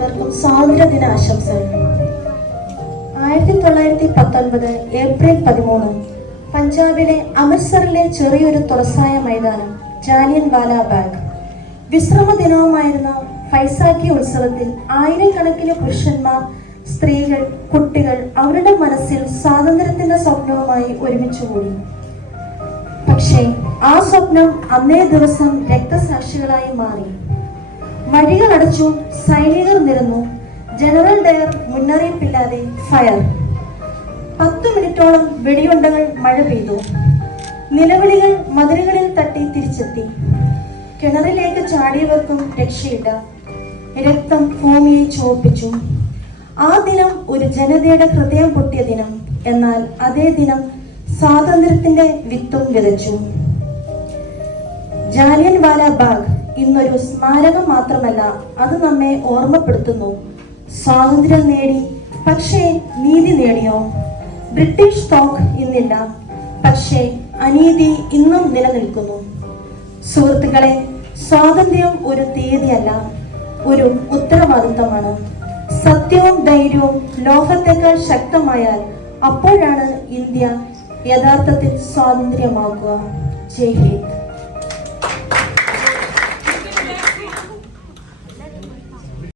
ഏവർക്കും സ്വാതന്ത്ര്യദിന ആശംസകൾ. 1919 ഏപ്രിൽ 13 പഞ്ചാബിലെ അമൃത്സറിലെ ചെറിയൊരു തുറസായ മൈതാനം ജാലിയൻ വാല ബാഗ്. വിശ്രമ ദിനവുമായിരുന്ന ഫൈസാഖി ഉത്സവത്തിൽ ആയിരക്കണക്കിന് പുരുഷന്മാർ, സ്ത്രീകൾ, കുട്ടികൾ അവരുടെ മനസ്സിൽ സ്വാതന്ത്ര്യത്തിന്റെ സ്വപ്നവുമായി ഒരുമിച്ചുകൂടി. പക്ഷേ ആ സ്വപ്നം അന്നേ ദിവസം രക്തസാക്ഷികളായി മാറി. വഴികൾ അടച്ചു, സൈനികർ നിരന്നു. General Dyer മുന്നറിയിപ്പില്ലാതെ fire. 10 മിനിറ്റോളം വെടിയുണ്ടകൾ മഴ പെയ്തു. നിലവിളികൾ മതിലുകളിൽ തട്ടി തിരിച്ചെത്തി. കിണറിലേക്ക് ചാടിയവർക്കും രക്ഷയില്ല. രക്തം ഭൂമിയെ ചുവപ്പിച്ചു. ആ ദിനം ഒരു ജനതയുടെ ഹൃദയം പൊട്ടിയ ദിനം. എന്നാൽ അതേ ദിനം സ്വാതന്ത്ര്യത്തിന്റെ വിത്തും വിതച്ചു. ജാലിയൻ വാല ബാഗ് ഇന്നൊരു സ്മാരകം മാത്രമല്ല, അത് നമ്മെ ഓർമ്മപ്പെടുത്തുന്നു. സ്വാതന്ത്ര്യം നേടി, പക്ഷേ നീതി നേടിയോ? ബ്രിട്ടീഷ് തോക്ക് ഇന്നില്ല, പക്ഷേ അനീതി ഇന്നും നിലനിൽക്കുന്നു. സുഹൃത്തുക്കളെ, സ്വാതന്ത്ര്യം ഒരു തീയതിയല്ല, ഒരു ഉത്തരവാദിത്തമാണ്. സത്യവും ധൈര്യവും ലോകത്തേക്കാൾ ശക്തമായാൽ അപ്പോഴാണ് ഇന്ത്യ യഥാർത്ഥത്തിൽ സ്വാതന്ത്ര്യമാകുക. ജയ് ഹിന്ദ്.